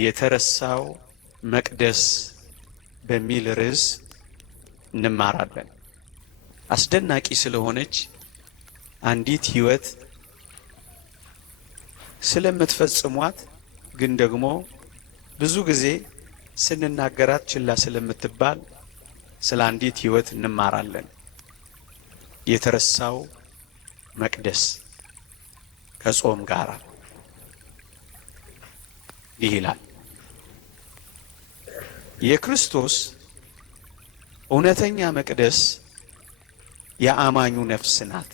የተረሳው መቅደስ በሚል ርዕስ እንማራለን። አስደናቂ ስለሆነች አንዲት ሕይወት ስለምትፈጽሟት ግን ደግሞ ብዙ ጊዜ ስንናገራት ችላ ስለምትባል ስለ አንዲት ሕይወት እንማራለን። የተረሳው መቅደስ ከጾም ጋር ይላል። የክርስቶስ እውነተኛ መቅደስ የአማኙ ነፍስ ናት።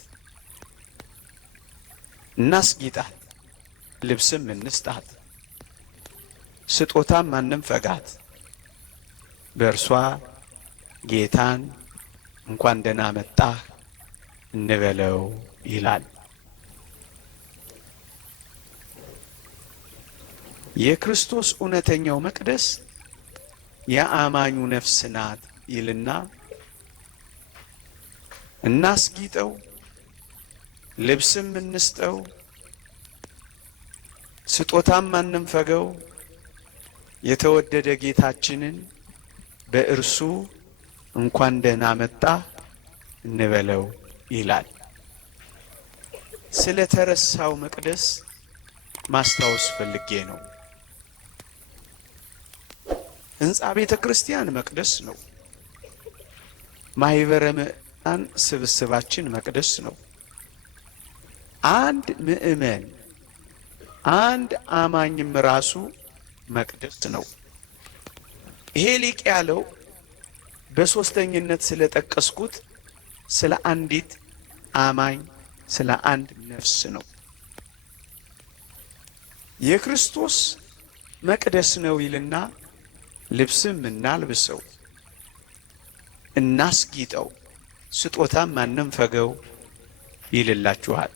እናስጊጣት፣ ልብስም እንስጣት፣ ስጦታም አንንፈጋት፣ በእርሷ ጌታን እንኳን ደህና መጣህ እንበለው ይላል። የክርስቶስ እውነተኛው መቅደስ የአማኙ ነፍስ ናት ይልና እናስጊጠው፣ ልብስም እንስጠው፣ ስጦታም አንንፈገው፣ የተወደደ ጌታችንን በእርሱ እንኳን ደህና መጣህ እንበለው ይላል። ስለ ተረሳው መቅደስ ማስታወስ ፈልጌ ነው። ሕንጻ ቤተ ክርስቲያን መቅደስ ነው። ማህበረ ምእመናን ስብስባችን መቅደስ ነው። አንድ ምእመን አንድ አማኝም ራሱ መቅደስ ነው። ይሄ ሊቅ ያለው በሶስተኝነት ስለጠቀስኩት ስለ አንዲት አማኝ ስለ አንድ ነፍስ ነው። የክርስቶስ መቅደስ ነው ይልና ልብስም እናልብሰው፣ እናስጊጠው፣ ስጦታም አንንፈገው ይልላችኋል።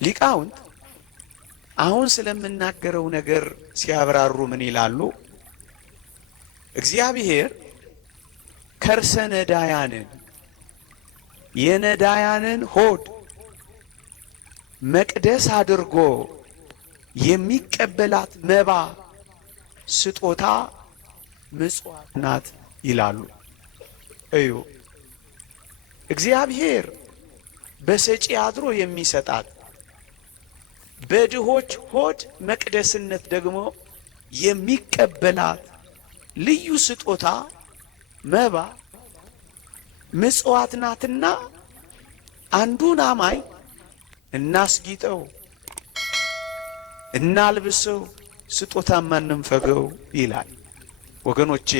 ሊቃውንት አሁን ስለምናገረው ነገር ሲያብራሩ ምን ይላሉ? እግዚአብሔር ከርሰ ነዳያንን የነዳያንን ሆድ መቅደስ አድርጎ የሚቀበላት መባ ስጦታ ምጽዋት ናት ይላሉ። እዩ፣ እግዚአብሔር በሰጪ አድሮ የሚሰጣት በድሆች ሆድ መቅደስነት ደግሞ የሚቀበላት ልዩ ስጦታ መባ ምጽዋት ናትና አንዱን አማኝ እናስጊጠው፣ እናልብሰው፣ ስጦታም አንንፈገው ይላል። ወገኖቼ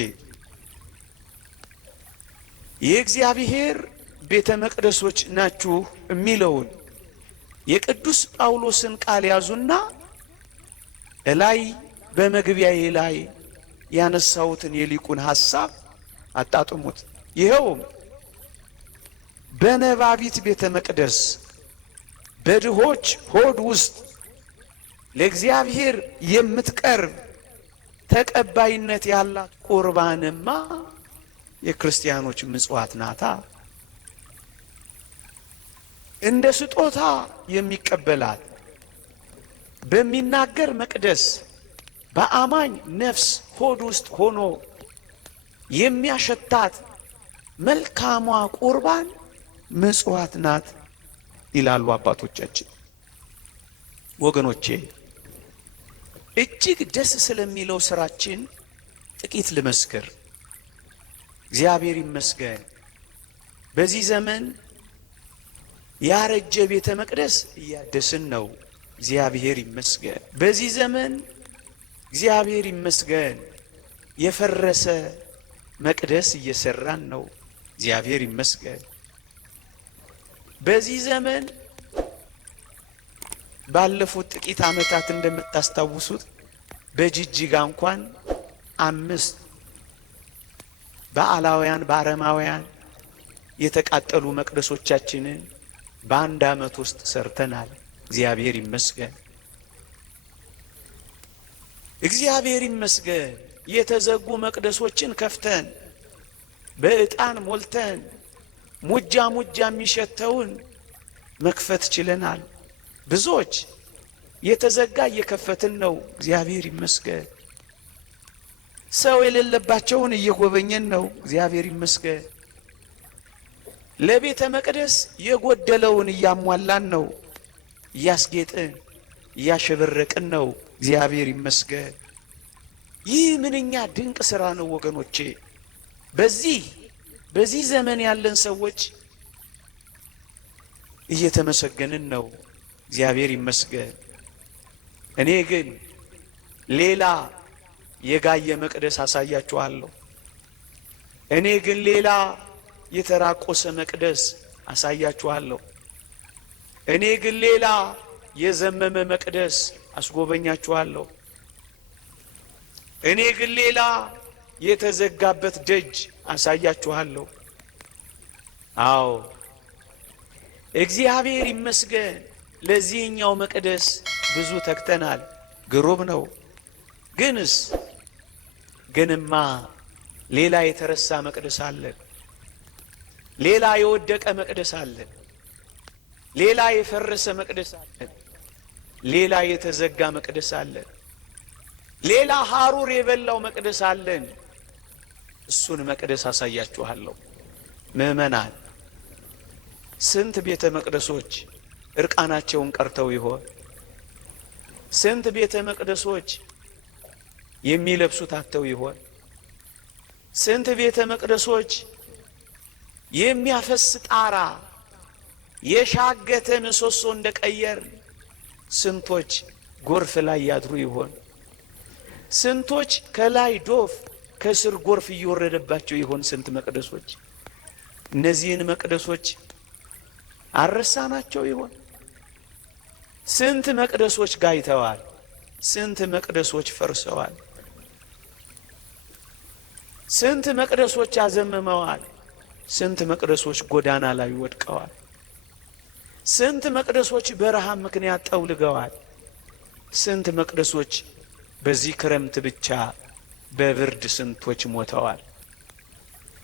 የእግዚአብሔር ቤተ መቅደሶች ናችሁ የሚለውን የቅዱስ ጳውሎስን ቃል ያዙና እላይ በመግቢያዬ ላይ ያነሳሁትን የሊቁን ሐሳብ አጣጥሙት። ይኸውም በነባቢት ቤተ መቅደስ በድሆች ሆድ ውስጥ ለእግዚአብሔር የምትቀርብ ተቀባይነት ያላት ቁርባንማ የክርስቲያኖች ምጽዋት ናታ። እንደ ስጦታ የሚቀበላት በሚናገር መቅደስ በአማኝ ነፍስ ሆድ ውስጥ ሆኖ የሚያሸታት መልካሟ ቁርባን ምጽዋት ናት ይላሉ አባቶቻችን። ወገኖቼ እጅግ ደስ ስለሚለው ስራችን ጥቂት ልመስክር። እግዚአብሔር ይመስገን በዚህ ዘመን ያረጀ ቤተ መቅደስ እያደስን ነው። እግዚአብሔር ይመስገን። በዚህ ዘመን እግዚአብሔር ይመስገን የፈረሰ መቅደስ እየሰራን ነው። እግዚአብሔር ይመስገን። በዚህ ዘመን ባለፉት ጥቂት ዓመታት እንደምታስታውሱት በጅጅጋ እንኳን 5 በአላውያን በአረማውያን የተቃጠሉ መቅደሶቻችንን በአንድ ዓመት ውስጥ ሰርተናል። እግዚአብሔር ይመስገን። እግዚአብሔር ይመስገን የተዘጉ መቅደሶችን ከፍተን በዕጣን ሞልተን ሙጃ ሙጃ የሚሸተውን መክፈት ችለናል። ብዙዎች የተዘጋ እየከፈትን ነው፣ እግዚአብሔር ይመስገን። ሰው የሌለባቸውን እየጎበኘን ነው፣ እግዚአብሔር ይመስገን። ለቤተ መቅደስ የጎደለውን እያሟላን ነው፣ እያስጌጥን እያሸበረቅን ነው፣ እግዚአብሔር ይመስገን። ይህ ምንኛ ድንቅ ሥራ ነው ወገኖቼ። በዚህ ዘመን ያለን ሰዎች እየተመሰገንን ነው፣ እግዚአብሔር ይመስገን። እኔ ግን ሌላ የጋየ መቅደስ አሳያችኋለሁ። እኔ ግን ሌላ የተራቆሰ መቅደስ አሳያችኋለሁ። እኔ ግን ሌላ የዘመመ መቅደስ አስጎበኛችኋለሁ። እኔ ግን ሌላ የተዘጋበት ደጅ አሳያችኋለሁ። አዎ እግዚአብሔር ይመስገን። ለዚህኛው መቅደስ ብዙ ተክተናል፣ ግሩም ነው። ግንማ ሌላ የተረሳ መቅደስ አለን። ሌላ የወደቀ መቅደስ አለን። ሌላ የፈረሰ መቅደስ አለን። ሌላ የተዘጋ መቅደስ አለን። ሌላ ሐሩር የበላው መቅደስ አለን። እሱን መቅደስ አሳያችኋለሁ። ምእመናን፣ ስንት ቤተ መቅደሶች እርቃናቸውን ቀርተው ይሆን? ስንት ቤተ መቅደሶች የሚለብሱት አጥተው ይሆን? ስንት ቤተ መቅደሶች የሚያፈስ ጣራ የሻገተ ምሰሶ እንደቀየር ስንቶች ጎርፍ ላይ ያድሩ ይሆን? ስንቶች ከላይ ዶፍ ከስር ጎርፍ እየወረደባቸው ይሆን? ስንት መቅደሶች። እነዚህን መቅደሶች አረሳናቸው ይሆን? ስንት መቅደሶች ጋይተዋል። ስንት መቅደሶች ፈርሰዋል። ስንት መቅደሶች አዘመመዋል። ስንት መቅደሶች ጎዳና ላይ ወድቀዋል። ስንት መቅደሶች በረሃብ ምክንያት ጠውልገዋል። ስንት መቅደሶች በዚህ ክረምት ብቻ በብርድ ስንቶች ሞተዋል።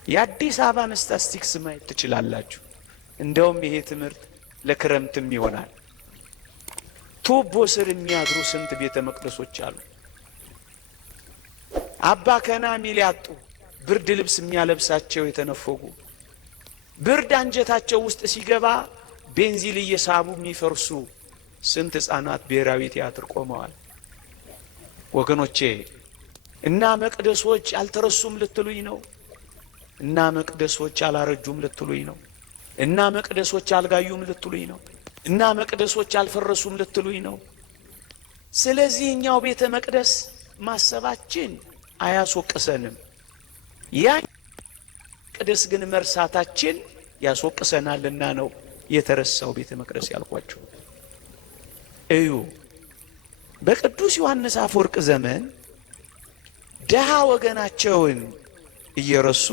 የአዲስ አበባን ስታስቲክስ ማየት ትችላላችሁ። እንደውም ይሄ ትምህርት ለክረምትም ይሆናል። ቱቦ ስር የሚያድሩ ስንት ቤተ መቅደሶች አሉ። አባ ከና ሚል ያጡ፣ ብርድ ልብስ የሚያለብሳቸው የተነፈጉ፣ ብርድ አንጀታቸው ውስጥ ሲገባ ቤንዚል እየሳቡ የሚፈርሱ ስንት ሕፃናት ብሔራዊ ቲያትር ቆመዋል። ወገኖቼ እና መቅደሶች አልተረሱም ልትሉኝ ነው? እና መቅደሶች አላረጁም ልትሉኝ ነው? እና መቅደሶች አልጋዩም ልትሉኝ ነው? እና መቅደሶች አልፈረሱም ልትሉኝ ነው? ስለዚህኛው ቤተ መቅደስ ማሰባችን አያስወቅሰንም። ያ መቅደስ ግን መርሳታችን ያስወቅሰናልና ነው የተረሳው ቤተ መቅደስ ያልኳችሁ። እዩ፣ በቅዱስ ዮሐንስ አፈወርቅ ዘመን ደሃ ወገናቸውን እየረሱ፣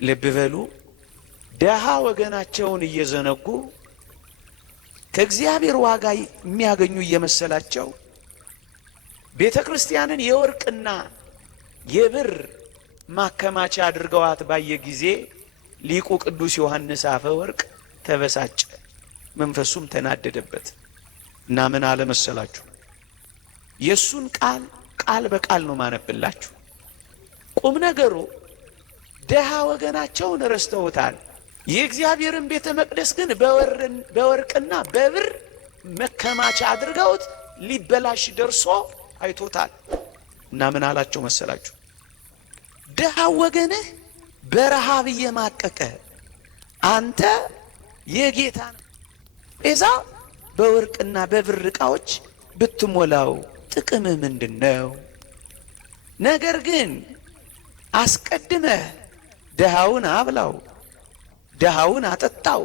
ልብ በሉ፣ ደሃ ወገናቸውን እየዘነጉ ከእግዚአብሔር ዋጋ የሚያገኙ እየመሰላቸው ቤተ ክርስቲያንን የወርቅና የብር ማከማቻ አድርገዋት ባየ ጊዜ ሊቁ ቅዱስ ዮሐንስ አፈወርቅ ተበሳጨ፣ መንፈሱም ተናደደበት እና ምን አለ መሰላችሁ? የሱን ቃል በቃል ነው ማነብላችሁ። ቁም ነገሩ ደሃ ወገናቸውን ረስተውታል። የእግዚአብሔርን ቤተ መቅደስ ግን በወርቅና በብር መከማቻ አድርገውት ሊበላሽ ደርሶ አይቶታል እና ምን አላቸው መሰላችሁ? ደሃ ወገንህ በረሃብ እየማቀቀ አንተ የጌታን ቤዛ በወርቅና በብር ዕቃዎች ብትሞላው ጥቅምህ ምንድነው? ነገር ግን አስቀድመህ ደሃውን አብላው፣ ደሃውን አጠጣው፣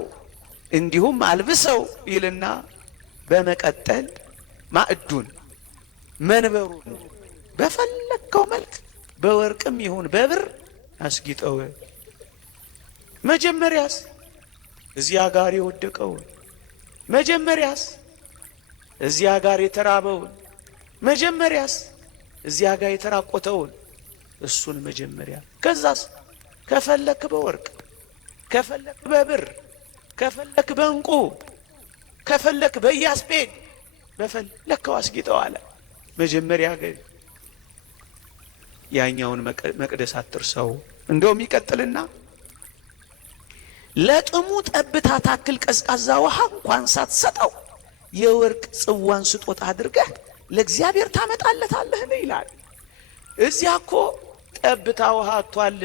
እንዲሁም አልብሰው ይልና በመቀጠል ማዕዱን መንበሩን በፈለከው መልክ በወርቅም ይሁን በብር አስጊጠው። መጀመሪያስ እዚያ ጋር የወደቀውን፣ መጀመሪያስ እዚያ ጋር የተራበውን፣ መጀመሪያስ እዚያ ጋር የተራቆተውን እሱን መጀመሪያ፣ ከዛስ ከፈለክ በወርቅ፣ ከፈለክ በብር፣ ከፈለክ በእንቁ፣ ከፈለክ በያስፔድ በፈለከው አስጌጠው አለ። መጀመሪያ ግን ያኛውን መቅደስ አትርሰው። እንደውም ይቀጥልና ለጥሙ ጠብታ ታክል ቀዝቃዛ ውሃ እንኳን ሳትሰጠው የወርቅ ጽዋን ስጦታ አድርገህ ለእግዚአብሔር ታመጣለታለህ ይላል። እዚያ እኮ ጠብታ ውሃ አጥቷል።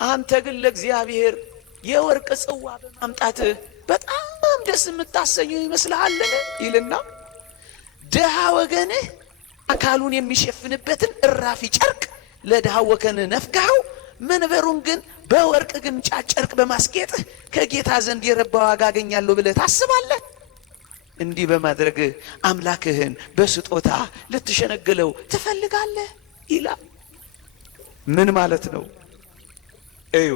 አንተ ግን ለእግዚአብሔር የወርቅ ጽዋ በማምጣትህ በጣም ደስ የምታሰኘው ይመስልሃልን ይልና ድሃ ወገንህ አካሉን የሚሸፍንበትን እራፊ ጨርቅ ለድሃ ወገንህ ነፍገኸው መንበሩን ግን በወርቅ ግምጫ ጨርቅ በማስጌጥህ ከጌታ ዘንድ የረባ ዋጋ አገኛለሁ ብለህ ታስባለህ? እንዲህ በማድረግ አምላክህን በስጦታ ልትሸነግለው ትፈልጋለህ ይላል። ምን ማለት ነው? እዩ፣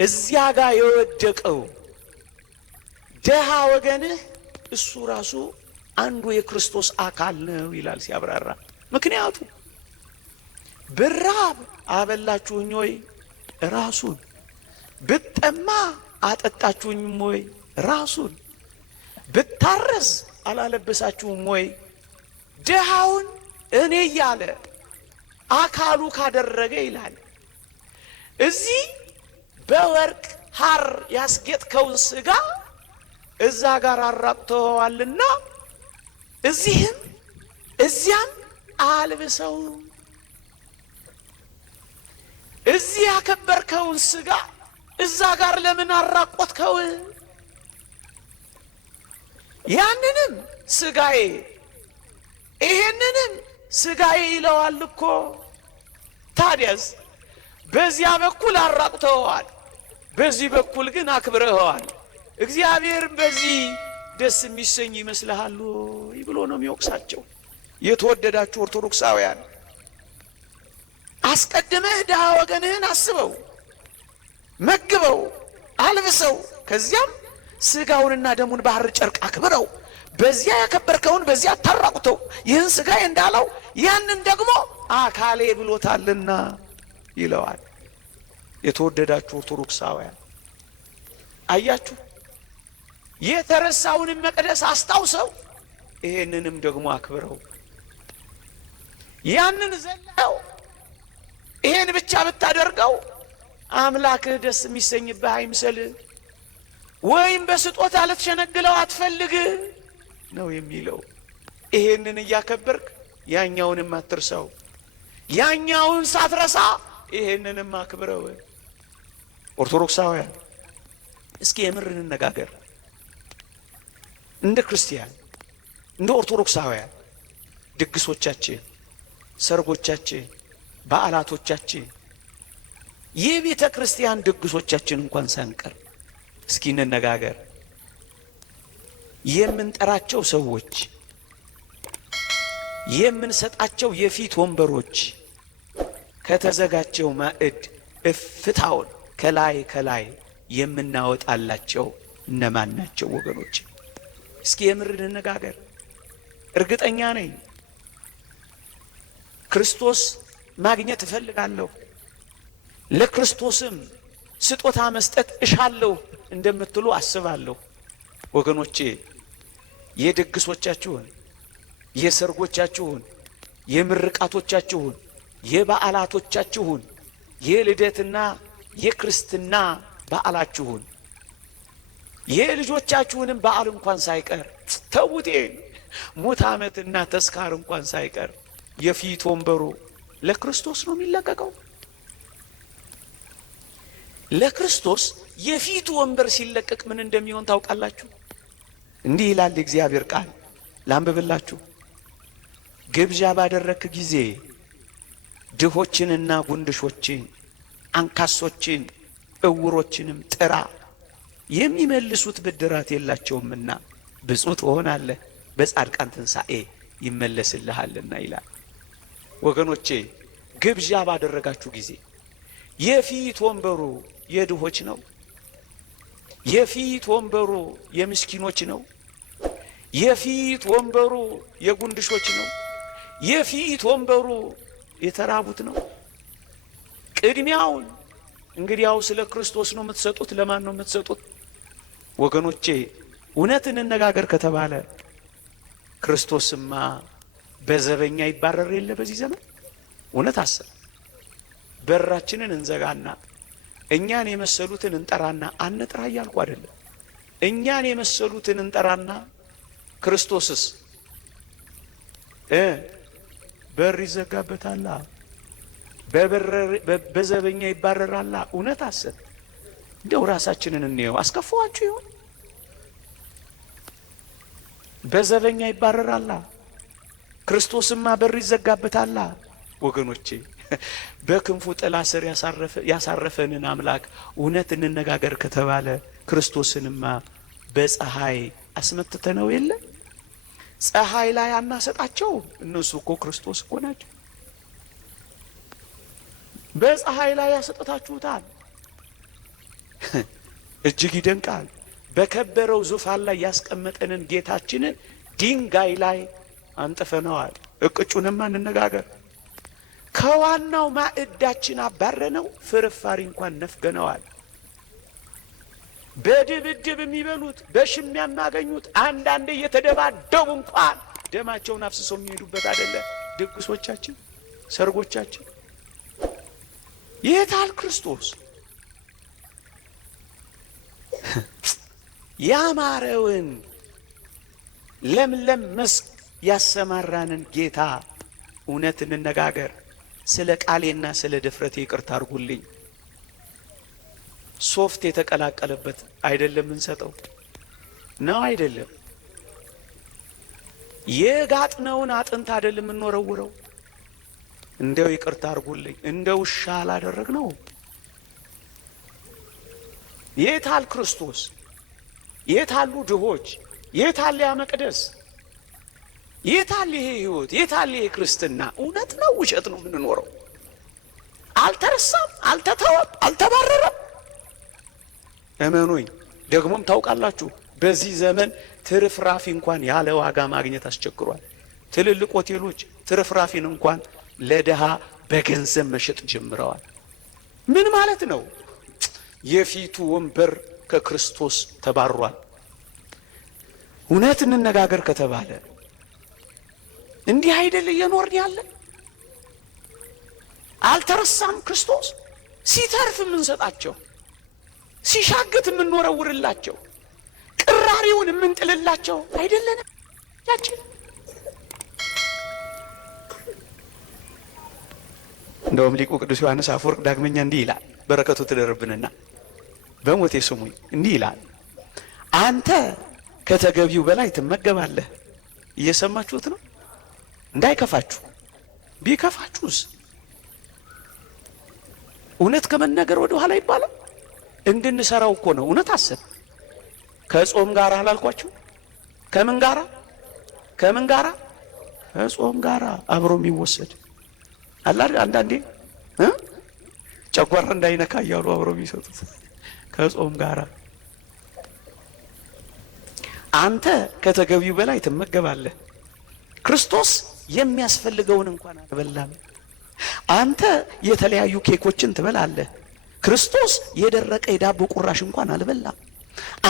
እዚያ ጋር የወደቀው ድሃ ወገንህ እሱ ራሱ አንዱ የክርስቶስ አካል ነው ይላል ሲያብራራ። ምክንያቱም ብራብ አበላችሁኝ ወይ? ራሱን። ብጠማ አጠጣችሁኝም ወይ? ራሱን። ብታረዝ አላለበሳችሁም ወይ? ድሃውን እኔ እያለ አካሉ ካደረገ ይላል። እዚህ በወርቅ ሐር ያስጌጥከውን ስጋ እዛ ጋር አራቅተዋልና እዚህም እዚያም አልብሰው። እዚህ ያከበርከውን ስጋ እዛ ጋር ለምን አራቆትከው? ያንንም ስጋዬ ይሄንንም ስጋዬ ይለዋል እኮ። ታዲያስ በዚያ በኩል አራቁተዋል፣ በዚህ በኩል ግን አክብረዋል። እግዚአብሔር በዚህ ደስ የሚሰኝ ይመስልሃል ብሎ ነው የሚወቅሳቸው። የተወደዳችሁ ኦርቶዶክሳውያን አስቀድመህ ድሃ ወገንህን አስበው፣ መግበው፣ አልብሰው፣ ከዚያም ስጋውንና ደሙን ባህር ጨርቅ አክብረው። በዚያ ያከበርከውን በዚያ ታራቁተው። ይህን ስጋዬ እንዳለው ያንን ደግሞ አካሌ ብሎታልና ይለዋል። የተወደዳችሁ ኦርቶዶክሳውያን አያችሁ፣ የተረሳውንም መቅደስ አስታውሰው፣ ይሄንንም ደግሞ አክብረው። ያንን ዘለው ይሄን ብቻ ብታደርገው አምላክህ ደስ የሚሰኝብህ አይምሰል፣ ወይም በስጦታ ልትሸነግለው አትፈልግ ነው የሚለው። ይሄንን እያከበርክ ያኛውንም አትርሳው፣ ያኛውን ሳትረሳ ይሄንንም አክብረው። ኦርቶዶክሳውያን እስኪ የምር እንነጋገር። እንደ ክርስቲያን እንደ ኦርቶዶክሳውያን ድግሶቻችን፣ ሰርጎቻችን፣ በዓላቶቻችን፣ የቤተ ክርስቲያን ድግሶቻችን እንኳን ሳንቀር እስኪ እንነጋገር። የምንጠራቸው ሰዎች፣ የምንሰጣቸው የፊት ወንበሮች፣ ከተዘጋጀው ማዕድ እፍታውን ከላይ የምናወጣላቸው እነማን ናቸው ወገኖች? እስኪ የምር እንነጋገር። እርግጠኛ ነኝ ክርስቶስ ማግኘት እፈልጋለሁ፣ ለክርስቶስም ስጦታ መስጠት እሻለሁ እንደምትሉ አስባለሁ። ወገኖቼ የድግሶቻችሁን፣ የሰርጎቻችሁን፣ የምርቃቶቻችሁን፣ የበዓላቶቻችሁን፣ የልደትና የክርስትና በዓላችሁን፣ የልጆቻችሁንም በዓል እንኳን ሳይቀር ተውቴ ሙት ዓመትና ተስካር እንኳን ሳይቀር የፊት ወንበሩ ለክርስቶስ ነው የሚለቀቀው። ለክርስቶስ የፊት ወንበር ሲለቀቅ ምን እንደሚሆን ታውቃላችሁ? እንዲህ ይላል እግዚአብሔር ቃል፣ ላንብብላችሁ። ግብዣ ባደረክ ጊዜ ድሆችንና ጉንድሾችን፣ አንካሶችን፣ እውሮችንም ጥራ፣ የሚመልሱት ብድራት የላቸውምና ብፁዕ ትሆናለህ፣ በጻድቃን ትንሣኤ ይመለስልሃልና ይላል። ወገኖቼ ግብዣ ባደረጋችሁ ጊዜ የፊት ወንበሩ የድሆች ነው? የፊት ወንበሩ የምስኪኖች ነው? የፊት ወንበሩ የጉንድሾች ነው? የፊት ወንበሩ የተራቡት ነው? ቅድሚያውን እንግዲያው ስለ ክርስቶስ ነው የምትሰጡት። ለማን ነው የምትሰጡት? ወገኖቼ እውነት እንነጋገር ከተባለ ክርስቶስማ በዘበኛ ይባረር የለ በዚህ ዘመን። እውነት አሰብ በራችንን እንዘጋና እኛን የመሰሉትን እንጠራና አንጥራ እያልኩ አይደለም። እኛን የመሰሉትን እንጠራና ክርስቶስስ በር ይዘጋበታል፣ በዘበኛ ይባረራል። እውነት አሰብ እንደው ራሳችንን እንየው። አስከፋዋችሁ ይሆን? በዘበኛ ይባረራል፣ ክርስቶስማ በር ይዘጋበታል። ወገኖቼ በክንፉ ጥላ ስር ያሳረፈንን አምላክ እውነት እንነጋገር ከተባለ ክርስቶስንማ በፀሐይ አስመትተነው የለ? ፀሐይ ላይ አናሰጣቸው። እነሱ እኮ ክርስቶስ እኮ ናቸው። በፀሐይ ላይ ያሰጣችሁታል። እጅግ ይደንቃል። በከበረው ዙፋን ላይ ያስቀመጠንን ጌታችንን ድንጋይ ላይ አንጥፈነዋል። እቅጩንማ እንነጋገር። ከዋናው ማዕዳችን አባረነው፣ ፍርፋሪ እንኳን ነፍገነዋል። በድብድብ የሚበሉት በሽሚያ የሚያገኙት አንዳንዴ እየተደባደቡ እንኳን ደማቸውን አፍስሰው የሚሄዱበት አይደለ ድግሶቻችን፣ ሰርጎቻችን። የታል ክርስቶስ? ያማረውን ለምለም መስክ ያሰማራንን ጌታ እውነት እንነጋገር። ስለ ቃሌና ስለ ድፍረቴ ይቅርታ አድርጉልኝ። ሶፍት የተቀላቀለበት አይደለም እንሰጠው ነው አይደለም። የጋጥነውን አጥንት አይደለም እንወረውረው። እንደው ይቅርታ አድርጉልኝ፣ እንደው ውሻ አላደረግነው። የታል ክርስቶስ? የታሉ ድሆች? የታል ያ መቅደስ? የታል ይሄ ህይወት? የታል ይሄ ክርስትና? እውነት ነው ውሸት ነው የምንኖረው? አልተረሳም፣ አልተተወም፣ አልተባረረም። እመኑኝ። ደግሞም ታውቃላችሁ በዚህ ዘመን ትርፍራፊ እንኳን ያለ ዋጋ ማግኘት አስቸግሯል። ትልልቅ ሆቴሎች ትርፍራፊን እንኳን ለድሃ በገንዘብ መሸጥ ጀምረዋል። ምን ማለት ነው? የፊቱ ወንበር ከክርስቶስ ተባሯል። እውነት እንነጋገር ከተባለ እንዲህ አይደል እየኖርን ያለ? አልተረሳም ክርስቶስ? ሲተርፍ የምንሰጣቸው፣ ሲሻግት የምንወረውርላቸው፣ ቅራሪውን የምንጥልላቸው አይደለንም? ያችን እንደውም ሊቁ ቅዱስ ዮሐንስ አፈወርቅ ዳግመኛ እንዲህ ይላል፣ በረከቱ ትደርብንና በሞቴ ስሙኝ። እንዲህ ይላል፣ አንተ ከተገቢው በላይ ትመገባለህ። እየሰማችሁት ነው? እንዳይከፋችሁ። ቢከፋችሁስ እውነት ከመነገር ወደ ኋላ ይባላል። እንድንሰራው እኮ ነው። እውነት አሰብ ከጾም ጋር አላልኳችሁ? ከምን ጋራ? ከምን ጋራ? ከጾም ጋራ አብሮ የሚወሰድ አላል። አንዳንዴ ጨጓራ እንዳይነካ እያሉ አብሮ የሚሰጡት ከጾም ጋራ። አንተ ከተገቢው በላይ ትመገባለህ። ክርስቶስ የሚያስፈልገውን እንኳን አልበላም። አንተ የተለያዩ ኬኮችን ትበላለህ። ክርስቶስ የደረቀ የዳቦ ቁራሽ እንኳን አልበላም።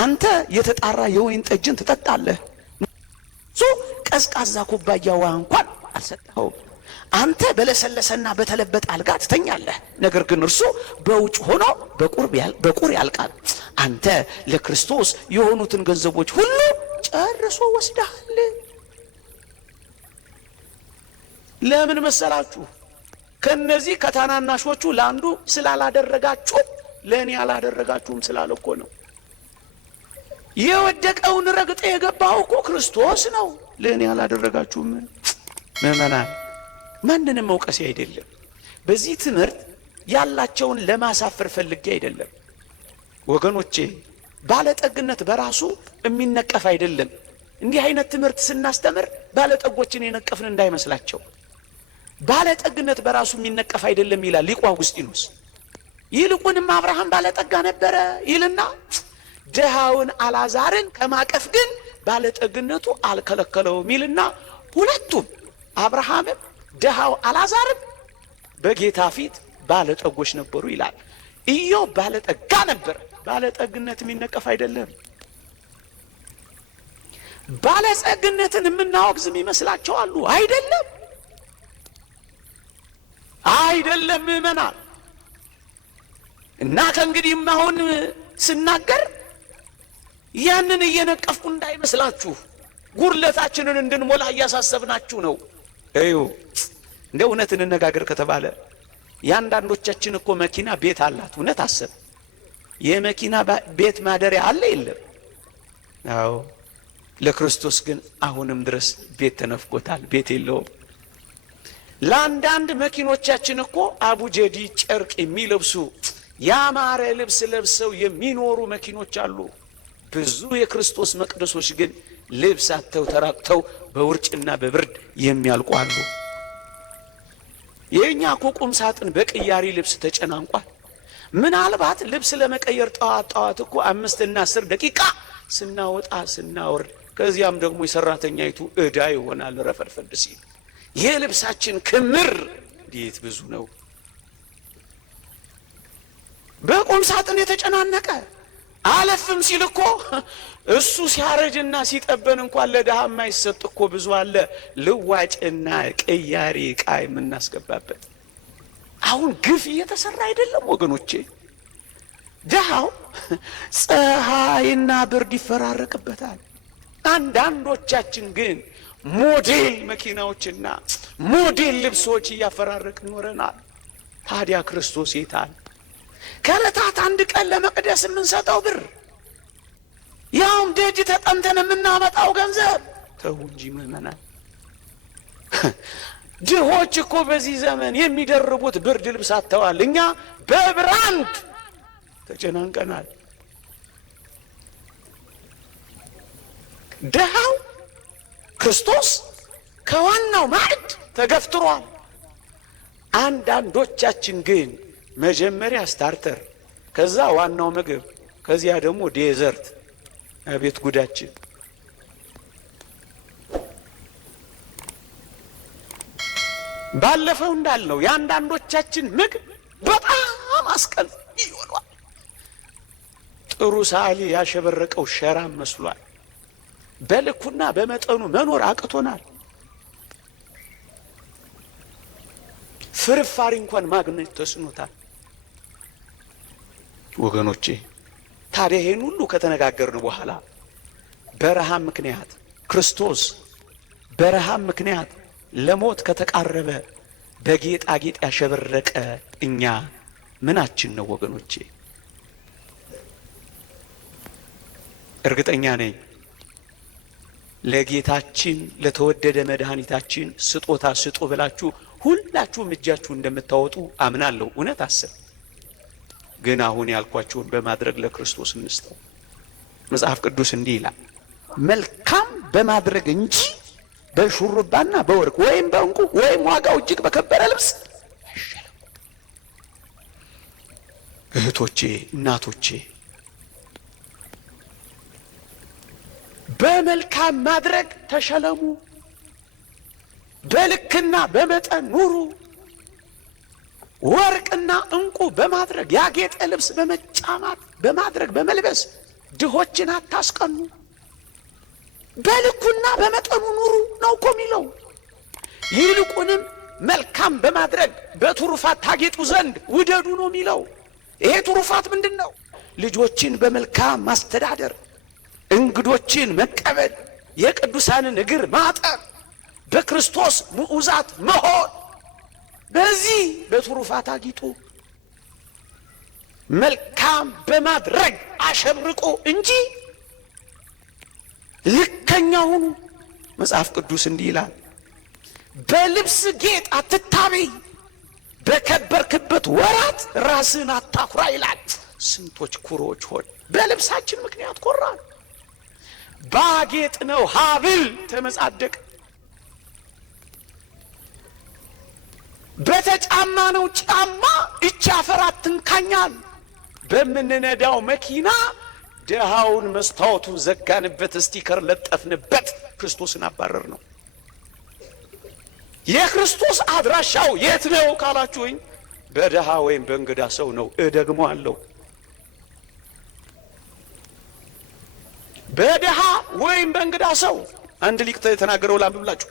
አንተ የተጣራ የወይን ጠጅን ትጠጣለህ። እሱ ቀዝቃዛ ኩባያ ውሃ እንኳን አልሰጠኸውም። አንተ በለሰለሰና በተለበጠ አልጋ ትተኛለህ። ነገር ግን እርሱ በውጭ ሆኖ በቁር ያልቃል። አንተ ለክርስቶስ የሆኑትን ገንዘቦች ሁሉ ጨርሶ ወስደሃል። ለምን መሰላችሁ? ከነዚህ ከታናናሾቹ ለአንዱ ስላላደረጋችሁ ለእኔ አላደረጋችሁም ስላለ እኮ ነው። የወደቀውን ረግጠ የገባው እኮ ክርስቶስ ነው። ለእኔ አላደረጋችሁም። ምእመናን ማንንም መውቀሴ አይደለም። በዚህ ትምህርት ያላቸውን ለማሳፈር ፈልጌ አይደለም ወገኖቼ። ባለጠግነት በራሱ የሚነቀፍ አይደለም። እንዲህ አይነት ትምህርት ስናስተምር ባለጠጎችን የነቀፍን እንዳይመስላቸው። ባለጠግነት በራሱ የሚነቀፍ አይደለም ይላል ሊቁ አውግስጢኖስ። ይልቁንም አብርሃም ባለጠጋ ነበረ ይልና ድሃውን አልዓዛርን ከማቀፍ ግን ባለጠግነቱ አልከለከለውም ይልና ሁለቱም አብርሃምም ድሃው አልዓዛርም በጌታ ፊት ባለጠጎች ነበሩ ይላል። ኢዮብ ባለጠጋ ነበር። ባለጠግነት የሚነቀፍ አይደለም። ባለጸግነትን የምናወግዝም ይመስላችኋል? አይደለም አይደለም ምእመናን። እና ከእንግዲህም አሁን ስናገር ያንን እየነቀፍኩ እንዳይመስላችሁ፣ ጉድለታችንን እንድንሞላ እያሳሰብናችሁ ነው። እዩ እንደ እውነት እንነጋገር ከተባለ ያንዳንዶቻችን እኮ መኪና ቤት አላት። እውነት አሰብ የመኪና ቤት ማደሪያ አለ የለም? አዎ። ለክርስቶስ ግን አሁንም ድረስ ቤት ተነፍጎታል፣ ቤት የለውም። ለአንዳንድ መኪኖቻችን እኮ አቡጀዲ ጨርቅ የሚለብሱ ያማረ ልብስ ለብሰው የሚኖሩ መኪኖች አሉ። ብዙ የክርስቶስ መቅደሶች ግን ልብስ አጥተው ተራቅተው በውርጭና በብርድ የሚያልቁ አሉ። የኛ እኮ ቁም ሳጥን በቅያሪ ልብስ ተጨናንቋል። ምናልባት ልብስ ለመቀየር ጠዋት እኮ 5 እና 10 ደቂቃ ስናወጣ ስናወርድ፣ ከዚያም ደግሞ የሰራተኛይቱ ዕዳ ይሆናል ረፈድፈድ ሲል። የልብሳችን ክምር እንዴት ብዙ ነው! በቁም ሳጥን የተጨናነቀ አለፍም ሲል እኮ እሱ ሲያረጅና ሲጠበን እንኳን ለድሃ የማይሰጥ እኮ ብዙ አለ። ልዋጭና ቅያሪ ዕቃ የምናስገባበት አሁን ግፍ እየተሰራ አይደለም ወገኖቼ? ድሃው ፀሐይና ብርድ ይፈራረቅበታል። አንዳንዶቻችን ግን ሞዴል መኪናዎችና ሞዴል ልብሶች እያፈራረቅ ይኖረናል። ታዲያ ክርስቶስ የታል? ከዕለታት አንድ ቀን ለመቅደስ የምንሰጠው ብር፣ ያውም ደጅ ተጠምተን የምናመጣው ገንዘብ። ተው እንጂ ምእመናን። ድሆች እኮ በዚህ ዘመን የሚደርቡት ብርድ ልብስ አጥተዋል። እኛ በብራንድ ተጨናንቀናል። ድሃው ክርስቶስ ከዋናው ማዕድ ተገፍትሯል። አንዳንዶቻችን ግን መጀመሪያ ስታርተር፣ ከዛ ዋናው ምግብ፣ ከዚያ ደግሞ ዴዘርት። አቤት ጉዳችን! ባለፈው እንዳልነው የአንዳንዶቻችን ምግብ በጣም አስቀል ይሆናል። ጥሩ ሰዓሊ ያሸበረቀው ሸራም መስሏል። በልኩና በመጠኑ መኖር አቅቶናል። ፍርፋሪ እንኳን ማግኘት ተስኖታል። ወገኖቼ ታዲያ ይሄን ሁሉ ከተነጋገርን በኋላ በረሃብ ምክንያት ክርስቶስ በረሃብ ምክንያት ለሞት ከተቃረበ በጌጣጌጥ ያሸበረቀ እኛ ምናችን ነው ወገኖቼ? እርግጠኛ ነኝ ለጌታችን ለተወደደ መድኃኒታችን ስጦታ ስጡ ብላችሁ ሁላችሁም እጃችሁ እንደምታወጡ አምናለሁ። እውነት አስብ። ግን አሁን ያልኳችሁን በማድረግ ለክርስቶስ እንስጠው። መጽሐፍ ቅዱስ እንዲህ ይላል፣ መልካም በማድረግ እንጂ በሹሩባና በወርቅ ወይም በእንቁ ወይም ዋጋው እጅግ በከበረ ልብስ አይሸለሙ። እህቶቼ፣ እናቶቼ በመልካም ማድረግ ተሸለሙ። በልክና በመጠን ኑሩ። ወርቅና እንቁ በማድረግ ያጌጠ ልብስ በመጫማት በማድረግ በመልበስ ድሆችን አታስቀኑ። በልኩና በመጠኑ ኑሩ ነው እኮ የሚለው። ይልቁንም መልካም በማድረግ በትሩፋት ታጌጡ ዘንድ ውደዱ ነው የሚለው። ይሄ ትሩፋት ምንድን ነው? ልጆችን በመልካም ማስተዳደር፣ እንግዶችን መቀበል፣ የቅዱሳንን እግር ማጠብ፣ በክርስቶስ ምዑዛት መሆን። በዚህ በትሩፋት አጊጡ፣ መልካም በማድረግ አሸብርቁ እንጂ ልከኛ ሁኑ። መጽሐፍ ቅዱስ እንዲህ ይላል፣ በልብስ ጌጥ አትታበይ፣ በከበርክበት ወራት ራስን አታኩራ ይላል። ስንቶች ኩሮዎች ሆን በልብሳችን ምክንያት ኮራን። ባጌጥ ነው ሀብል ተመጻደቅ፣ በተጫማ ነው ጫማ እቻ አፈር አትንካኛል። በምንነዳው መኪና ድሃውን መስታወቱን ዘጋንበት፣ ስቲከር ለጠፍንበት፣ ክርስቶስን አባረር ነው። የክርስቶስ አድራሻው የት ነው ካላችሁኝ፣ በድሃ ወይም በእንግዳ ሰው ነው። ደግሞ አለው በድሃ ወይም በእንግዳ ሰው። አንድ ሊቅ የተናገረው ላንብብላችሁ።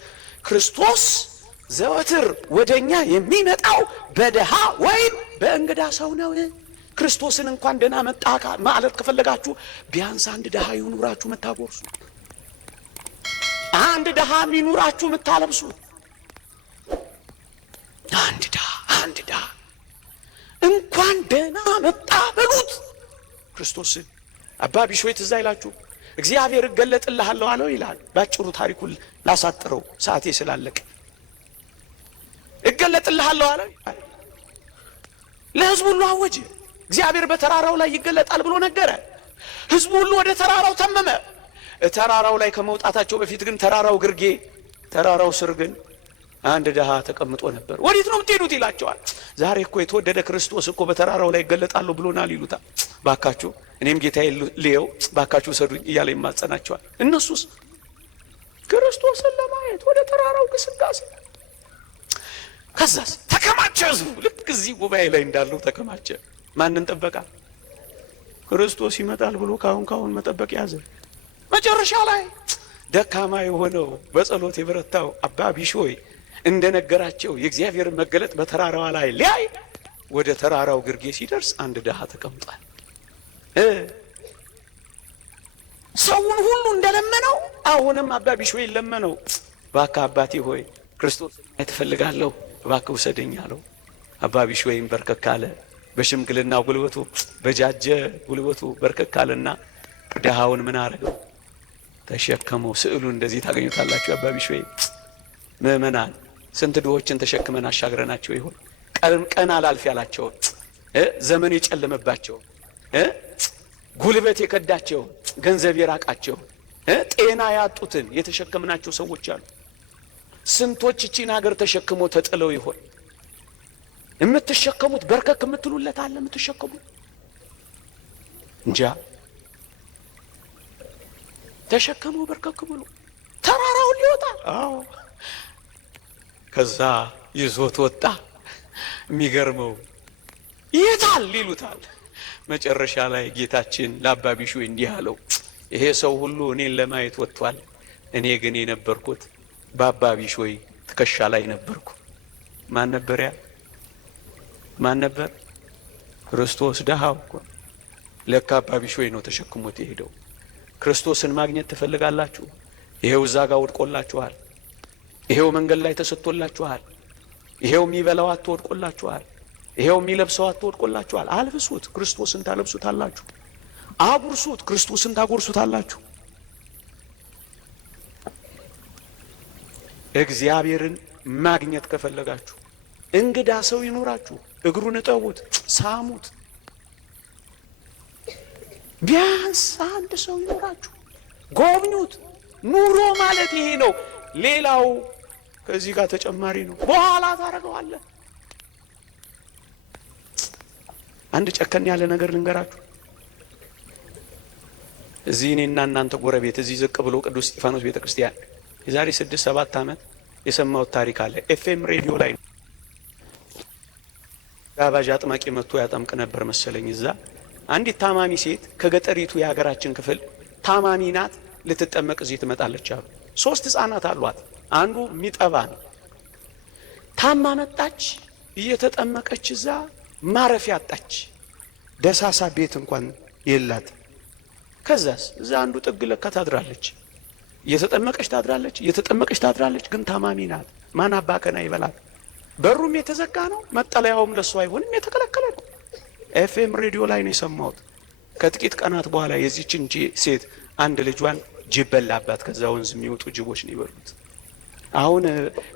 ክርስቶስ ዘወትር ወደኛ የሚመጣው በድሃ ወይም በእንግዳ ሰው ነው። ክርስቶስን እንኳን ደህና መጣ ማለት ከፈለጋችሁ ቢያንስ አንድ ድሃ ይኑራችሁ መታጎርሱ፣ አንድ ድሃ ይኑራችሁ መታለብሱ፣ አንድ ድሃ እንኳን ደህና መጣ በሉት ክርስቶስን። አባ ቢሾይ ትዝ አይላችሁ? እግዚአብሔር እገለጥልሃለሁ አለው ይላል። ባጭሩ ታሪኩን ላሳጥረው ሰዓቴ ስላለቀ እገለጥልሃለሁ አለው ለሕዝቡ ሁሉ አወጀ። እግዚአብሔር በተራራው ላይ ይገለጣል ብሎ ነገረ። ሕዝቡ ሁሉ ወደ ተራራው ተመመ። ተራራው ላይ ከመውጣታቸው በፊት ግን ተራራው ስር ግን አንድ ድሃ ተቀምጦ ነበር። ወዴት ነው የምትሄዱት ይላቸዋል። ዛሬ እኮ የተወደደ ክርስቶስ እኮ በተራራው ላይ ይገለጣለሁ ብሎናል ይሉታል። ባካችሁ እኔም ጌታዬ ልየው ባካችሁ ሰዱኝ እያለ ይማጸናቸዋል። እነሱስ ክርስቶስን ለማየት ወደ ተራራው ግስጋሴ። ከዛስ ተከማቸ ሕዝቡ። ልክ እዚህ ጉባኤ ላይ እንዳለው ተከማቸ። ማንን ጠበቃ? ክርስቶስ ይመጣል ብሎ ካሁን መጠበቅ ያዘ። መጨረሻ ላይ ደካማ የሆነው በጸሎት የበረታው አባ ቢሾይ እንደነገራቸው የእግዚአብሔር መገለጥ በተራራዋ ላይ ሊያይ ወደ ተራራው ግርጌ ሲደርስ አንድ ድሃ ተቀምጧል። ሰውን ሁሉ እንደለመነው አሁንም አባ ቢሾይ ለመነው። እባክህ አባቴ ሆይ ክርስቶስ እፈልጋለሁ እባክህ ውሰደኝ አለው። አባ ቢሾይም በርከክ አለ። በሽምግልና ጉልበቱ በጃጀ ጉልበቱ በርከክ አለና ድሃውን ምን አረገው? ተሸከመው። ስዕሉ እንደዚህ ታገኙታላችሁ። አባ ቢሾይ ምእመናን ስንት ድሆችን ተሸክመን አሻግረናቸው ይሆን? ቀን አላልፍ ያላቸው፣ ዘመን የጨለመባቸው፣ ጉልበት የከዳቸው፣ ገንዘብ የራቃቸው፣ ጤና ያጡትን የተሸከምናቸው ሰዎች አሉ። ስንቶች እቺን ሀገር ተሸክሞ ተጥለው ይሆን? የምትሸከሙት በርከክ የምትሉለት አለ? የምትሸከሙት እንጃ። ተሸከመው በርከክ ብሎ ተራራውን ሊወጣ። አዎ ከዛ ይዞት ወጣ። የሚገርመው ይታል ይሉታል። መጨረሻ ላይ ጌታችን ለአባ ቢሾይ እንዲህ አለው፣ ይሄ ሰው ሁሉ እኔን ለማየት ወጥቷል፣ እኔ ግን የነበርኩት በአባ ቢሾይ ትከሻ ላይ ነበርኩ። ማን ነበር ያ? ማን ነበር? ክርስቶስ። ድሃው እኮ ለካ አባ ቢሾይ ነው ተሸክሞት የሄደው። ክርስቶስን ማግኘት ትፈልጋላችሁ? ይሄው እዛ ጋር ወድቆላችኋል። ይሄው መንገድ ላይ ተሰጥቶላችኋል። ይሄው የሚበላው አትወድቆላችኋል። ይሄው የሚለብሰው አትወድቆላችኋል። አልብሱት፣ ክርስቶስን ታለብሱታላችሁ። አጉርሱት፣ ክርስቶስን ታጎርሱታላችሁ። እግዚአብሔርን ማግኘት ከፈለጋችሁ እንግዳ ሰው ይኖራችሁ፣ እግሩን እጠቡት፣ ሳሙት። ቢያንስ አንድ ሰው ይኖራችሁ፣ ጎብኙት። ኑሮ ማለት ይሄ ነው። ሌላው ከዚህ ጋር ተጨማሪ ነው። በኋላ ታረጋዋለህ። አንድ ጨከን ያለ ነገር ልንገራችሁ። እዚህ እኔና እናንተ ጎረቤት እዚህ ዝቅ ብሎ ቅዱስ እስጢፋኖስ ቤተክርስቲያን የዛሬ 6-7 ዓመት የሰማሁት ታሪክ አለ። ኤፍኤም ሬዲዮ ላይ ጋባዥ አጥማቂ መጥቶ ያጠምቅ ነበር መሰለኝ። እዛ አንዲት ታማሚ ሴት ከገጠሪቱ የሀገራችን ክፍል ታማሚ ናት፣ ልትጠመቅ እዚህ ትመጣለች አሉ። 3 ሕፃናት አሏት። አንዱ የሚጠባ ነው። ታማ መጣች። እየተጠመቀች እዛ ማረፊያ አጣች። ደሳሳ ቤት እንኳን የላት። ከዛስ እዛ አንዱ ጥግ ለካ ታድራለች። እየተጠመቀች ታድራለች፣ ግን ታማሚ ናት። ማን አባከና ይበላት? በሩም የተዘጋ ነው፣ መጠለያውም ለሱ አይሆንም፣ የተከለከለ ነው። ኤፍኤም ሬዲዮ ላይ ነው የሰማሁት። ከጥቂት ቀናት በኋላ የዚችን ሴት አንድ ልጇን ጅብ በላባት። ከዛ ወንዝ የሚወጡ ጅቦች ነው ይበሉት። አሁን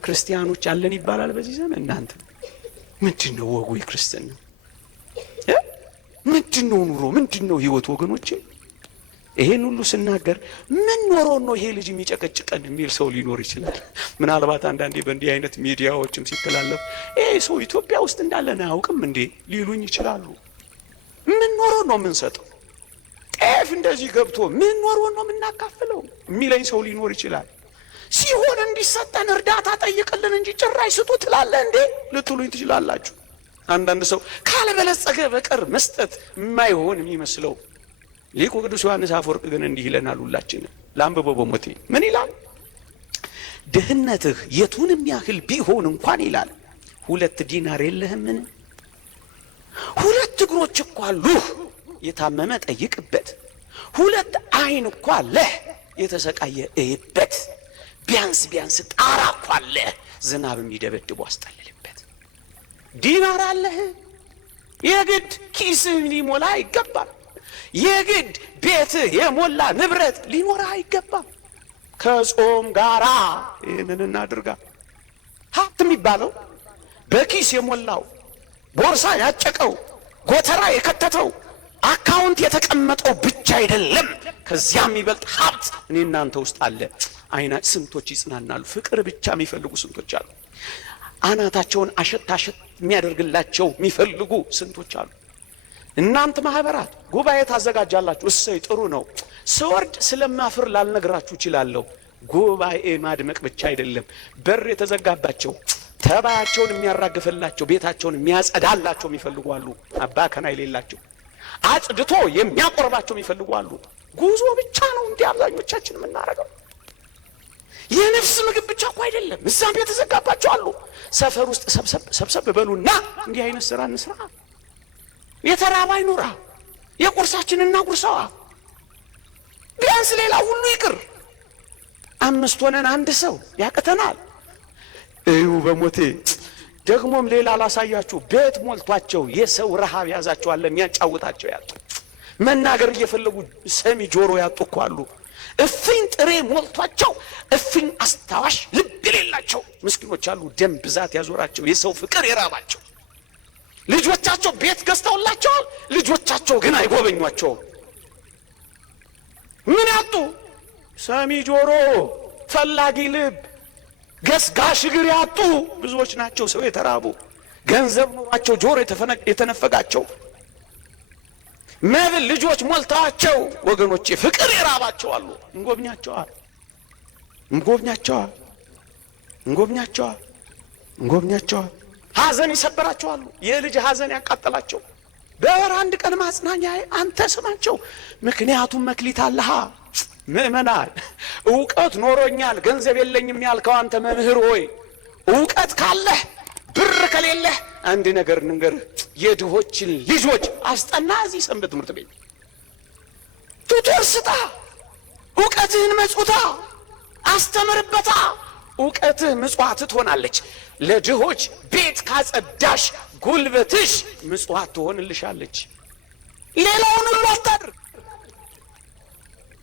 ክርስቲያኖች አለን ይባላል በዚህ ዘመን። እናንተ ምንድነው ወጉ? የክርስትና ምንድነው ኑሮ? ምንድነው ህይወት? ወገኖቼ ይሄን ሁሉ ስናገር ምን ኖሮ ነው ይሄ ልጅ የሚጨቀጭቀን የሚል ሰው ሊኖር ይችላል። ምናልባት አንዳንዴ በእንዲህ አይነት ሚዲያዎችም ሲተላለፍ ይሄ ሰው ኢትዮጵያ ውስጥ እንዳለን አያውቅም እንዴ ሊሉኝ ይችላሉ። ምን ኖሮ ነው የምንሰጠው? ጤፍ እንደዚህ ገብቶ ምን ኖሮ ነው የምናካፍለው የሚለኝ ሰው ሊኖር ይችላል። ሲሆን እንዲሰጠን እርዳታ ጠይቅልን እንጂ ጭራሽ ስጡ ትላለህ እንዴ ልትሉኝ ትችላላችሁ። አንዳንድ ሰው ካልበለጸገ በቀር መስጠት የማይሆን የሚመስለው ሊቁ ቅዱስ ዮሐንስ አፈወርቅ ግን እንዲህ ይለናል። ሁላችንም ላንብበው በሞቴ ምን ይላል? ድህነትህ የቱንም ያህል ቢሆን እንኳን ይላል 2 ዲናር የለህምን? 2 እግሮች እኮ አሉህ የታመመ ጠይቅበት። 2 ዓይን እኮ አለህ የተሰቃየ እይበት። ቢያንስ ቢያንስ ጣራ እኮ አለህ ዝናብ የሚደበድቡ አስጠልልበት። ዲናር አለህ የግድ ኪስህ ሊሞላ አይገባም። የግድ ቤትህ የሞላ ንብረት ሊኖርህ አይገባም። ከጾም ጋራ ይህንን እናድርጋ። ሀብት የሚባለው በኪስ የሞላው ቦርሳ ያጨቀው ጎተራ የከተተው አካውንት የተቀመጠው ብቻ አይደለም። ከዚያም የሚበልጥ ሀብት እኔ እናንተ ውስጥ አለ። አይና ስንቶች ይጽናናሉ። ፍቅር ብቻ የሚፈልጉ ስንቶች አሉ። አናታቸውን አሸት አሸት የሚያደርግላቸው የሚፈልጉ ስንቶች አሉ። እናንተ ማህበራት ጉባኤ ታዘጋጃላችሁ፣ እሰይ ጥሩ ነው። ስወርድ ስለማፍር ላልነግራችሁ እችላለሁ። ጉባኤ ማድመቅ ብቻ አይደለም። በር የተዘጋባቸው ተባያቸውን የሚያራግፍላቸው ቤታቸውን የሚያጸዳላቸው የሚፈልጉ አሉ። አባከና የሌላቸው አጽድቶ የሚያቆርባቸው የሚፈልጉ አሉ። ጉዞ ብቻ ነው እንዲህ አብዛኞቻችን የምናረገው። የነፍስ ምግብ ብቻ እኮ አይደለም። እዛም የተዘጋባቸው አሉ። ሰፈር ውስጥ ሰብሰብ በሉና እንዲህ አይነት ስራ እንስራ። የተራባ ይኑራ፣ የቁርሳችንን እናጉርሰዋ። ቢያንስ ሌላ ሁሉ ይቅር፣ 5 ሆነን 1 ሰው ያቅተናል። እዩ በሞቴ ደግሞም ሌላ ላሳያችሁ። ቤት ሞልቷቸው የሰው ረሃብ ያዛቸዋል። የሚያጫውታቸው ያጡ፣ መናገር እየፈለጉ ሰሚ ጆሮ ያጡ እኮ አሉ። እፍኝ ጥሬ ሞልቷቸው እፍኝ አስታዋሽ ልብ የሌላቸው ምስኪኖች አሉ። ደም ብዛት ያዞራቸው የሰው ፍቅር የራባቸው ልጆቻቸው ቤት ገዝተውላቸዋል። ልጆቻቸው ግን አይጎበኟቸውም። ምን ያጡ? ሰሚ ጆሮ፣ ፈላጊ ልብ፣ ገስጋሽ እግር ያጡ ብዙዎች ናቸው። ሰው የተራቡ ገንዘብ ኑሯቸው ጆሮ የተነፈጋቸው መብል ልጆች ሞልተዋቸው ወገኖቼ ፍቅር የራባቸው አሉ። እንጎብኛቸዋል እንጎብኛቸዋል እንጎብኛቸዋል እንጎብኛቸዋል። ሐዘን ይሰበራቸዋል። የልጅ ሐዘን ያቃጠላቸው በወር 1 ቀን ማጽናኛ አንተ ስማቸው። ምክንያቱም መክሊት አለሃ። ምእመናን ዕውቀት ኖሮኛል ገንዘብ የለኝም ያልከው አንተ መምህር ሆይ ዕውቀት ካለህ ብር ከሌለህ አንድ ነገር ንገርህ። የድሆችን ልጆች አስጠና። እዚህ ሰንበት ትምህርት ቤት ቱቶር ስጣ። ዕውቀትህን መጽውታ አስተምርበታ። ዕውቀትህ ምጽዋት ትሆናለች። ለድሆች ቤት ካጸዳሽ ጉልበትሽ ምጽዋት ትሆንልሻለች። ሌላውን ሁሉ አታድርግ፣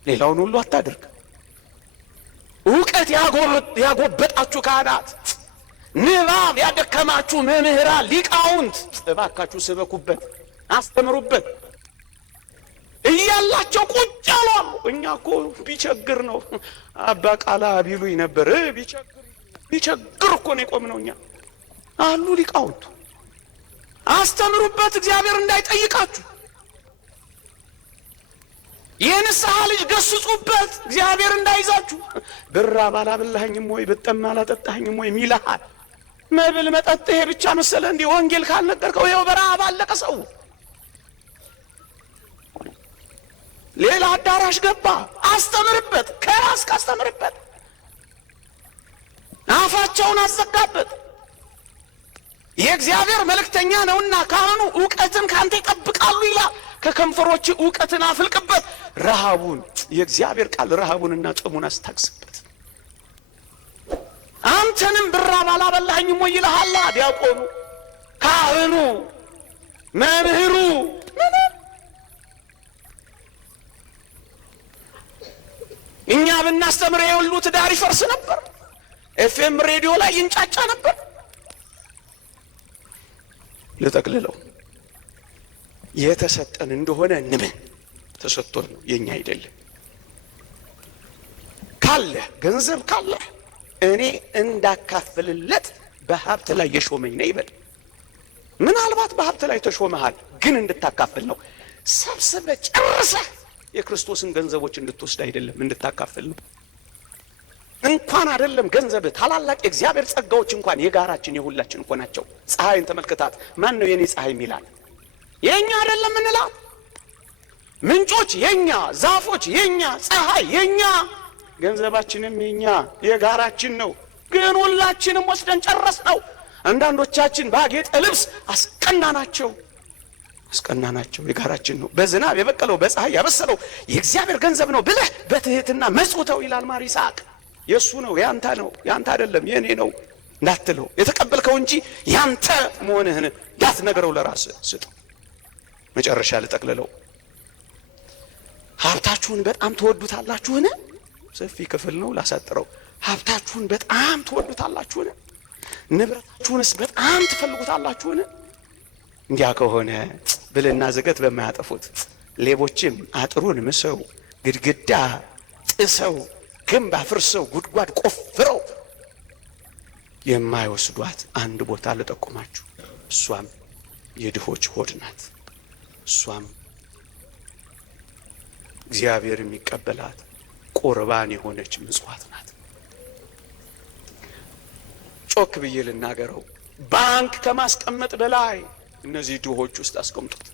ሌላውን ሁሉ አታድርግ። ዕውቀት ያጎበጣችሁ ካህናት፣ ንባብ ያደከማችሁ መምህራን፣ ሊቃውንት እባካችሁ ስበኩበት፣ አስተምሩበት። እያላቸው ቁጭ አሉ። እኛ እኮ ቢቸግር ነው አባ ቃላ ቢሉኝ ነበር። ቢቸግር እኮ ነው የቆምነው እኛ አሉ ሊቃውንቱ። አስተምሩበት፣ እግዚአብሔር እንዳይጠይቃችሁ። የንስሐ ልጅ ገስጹበት፣ እግዚአብሔር እንዳይዛችሁ። ብራብ አላበላኸኝም ወይ ብጠማ አላጠጣኸኝም ወይ ሚልሃል። መብል መጠጥ ይሄ ብቻ መሰለ እንዲህ? ወንጌል ካልነገርከው ይኸው በረሃብ አለቀ ሰው። ሌላ አዳራሽ ገባ። አስተምርበት፣ ከራስ ካስተምርበት። አፋቸውን አዘጋበት። የእግዚአብሔር መልእክተኛ ነውና ካህኑ ዕውቀትን ካንተ ይጠብቃሉ ይላል። ከከንፈሮች ዕውቀትን አፍልቅበት። ረሃቡን የእግዚአብሔር ቃል ረሃቡንና ጥሙን አስታግስበት። አንተንም ብራብ አላበላኸኝም ወይ ይልሃል ዲያቆኑ፣ ካህኑ፣ መምህሩ። እኛ ብናስተምር የሁሉ ትዳር ይፈርስ ነበር። ኤፍኤም ሬዲዮ ላይ ይንጫጫ ነበር። ልጠቅልለው፣ የተሰጠን እንደሆነ እንመን። ተሰጥቶን ነው፣ የኛ አይደለም። ካለ ገንዘብ ካለ እኔ እንዳካፍልለት በሀብት ላይ የሾመኝ ነው ይበል። ምናልባት በሀብት ላይ ተሾመሃል፣ ግን እንድታካፍል ነው። ሰብስበህ ጨርሰህ የክርስቶስን ገንዘቦች እንድትወስድ አይደለም፣ እንድታካፍል ነው። እንኳን አይደለም ገንዘብ፣ ታላላቅ የእግዚአብሔር ጸጋዎች እንኳን የጋራችን የሁላችን እኮ ናቸው። ፀሐይን ተመልከታት። ማን ነው የኔ ፀሐይ የሚላል? የኛ አይደለም እንላት። ምንጮች የኛ፣ ዛፎች የኛ፣ ፀሐይ የኛ፣ ገንዘባችንም የኛ የጋራችን ነው። ግን ሁላችንም ወስደን ጨረስነው። አንዳንዶቻችን ባጌጠ ልብስ አስቀናናቸው። የጋራችን ነው። በዝናብ የበቀለው በፀሐይ ያበሰለው የእግዚአብሔር ገንዘብ ነው ብለህ በትህትና መጽውተው ይላል ማር ይስሐቅ። የሱ ነው፣ ያንተ ነው፣ ያንተ አይደለም የኔ ነው እንዳትለው፣ የተቀበልከው እንጂ ያንተ መሆንህን እንዳትነግረው፣ ለራስህ ስጠው። መጨረሻ ልጠቅልለው። ሀብታችሁን በጣም ትወዱታላችሁን? ሰፊ ክፍል ነው ላሳጥረው። ሀብታችሁን በጣም ትወዱታላችሁን? ንብረታችሁንስ በጣም ትፈልጉታላችሁን? እንዲያ ከሆነ ብልና ዝገት በማያጠፉት ሌቦችም አጥሩን ምሰው ግድግዳ ጥሰው ግንብ አፍርሰው ጉድጓድ ቆፍረው የማይወስዷት አንድ ቦታ ልጠቁማችሁ። እሷም የድሆች ሆድ ናት። እሷም እግዚአብሔር የሚቀበላት ቁርባን የሆነች ምጽዋት ናት። ጮክ ብዬ ልናገረው፣ ባንክ ከማስቀመጥ በላይ እነዚህ ድሆች ውስጥ አስቀምጡት።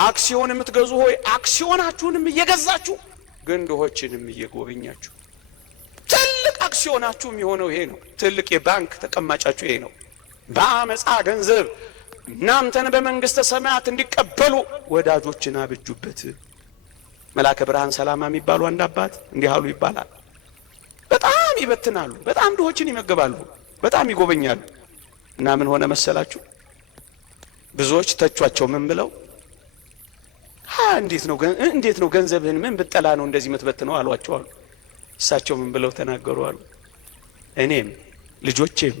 አክሲዮን የምትገዙ ሆይ አክሲዮናችሁንም እየገዛችሁ ግን ድሆችንም እየጎበኛችሁ፣ ትልቅ አክሲዮናችሁ የሚሆነው ይሄ ነው። ትልቅ የባንክ ተቀማጫችሁ ይሄ ነው። በአመፃ ገንዘብ እናንተን በመንግስተ ሰማያት እንዲቀበሉ ወዳጆችን አብጁበት። መልአከ ብርሃን ሰላማ የሚባሉ አንድ አባት እንዲህ አሉ ይባላል። በጣም ይበትናሉ፣ በጣም ድሆችን ይመገባሉ፣ በጣም ይጎበኛሉ። እና ምን ሆነ መሰላችሁ? ብዙዎች ተቿቸው። ምን ብለው? እንዴት ነው ገንዘብህን ምን ብጠላ ነው እንደዚህ የምትበትነው አሏቸው አሉ። እሳቸው ምን ብለው ተናገሩ አሉ? እኔም ልጆቼም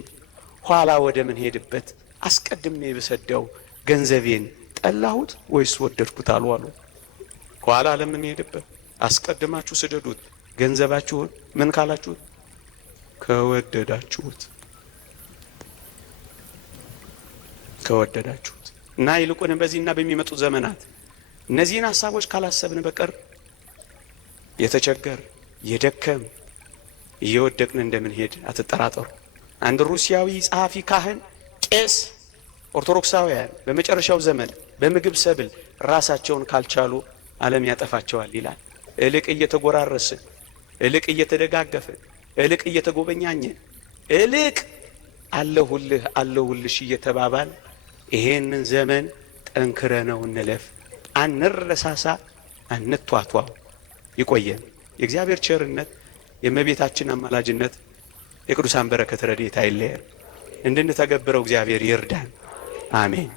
ኋላ ወደ ምን ሄድበት አስቀድሜ ብሰደው ገንዘቤን ጠላሁት ወይስ ወደድኩት አሉ አሉ። ኋላ ለምን ሄድበት አስቀድማችሁ ስደዱት፣ ገንዘባችሁን ምን ካላችሁት? ከወደዳችሁት እና ይልቁንም በዚህና በሚመጡት ዘመናት እነዚህን ሐሳቦች ካላሰብን በቀር የተቸገር የደከም እየወደቅን እንደምንሄድ አትጠራጠሩ። አንድ ሩሲያዊ ጸሐፊ ካህን፣ ቄስ፣ ኦርቶዶክሳውያን በመጨረሻው ዘመን በምግብ ሰብል ራሳቸውን ካልቻሉ ዓለም ያጠፋቸዋል ይላል። እልቅ እየተጎራረስን፣ እልቅ እየተደጋገፍን፣ እልቅ እየተጎበኛኘን፣ እልቅ አለሁልሽ እየተባባል ይሄንን ዘመን ጠንክረነው እንለፍ። አንረሳሳ፣ አንቷቷው። ይቆየን። የእግዚአብሔር ቸርነት፣ የእመቤታችን አማላጅነት፣ የቅዱሳን በረከት ረድኤት አይለየን። እንድንተገብረው እግዚአብሔር ይርዳን። አሜን።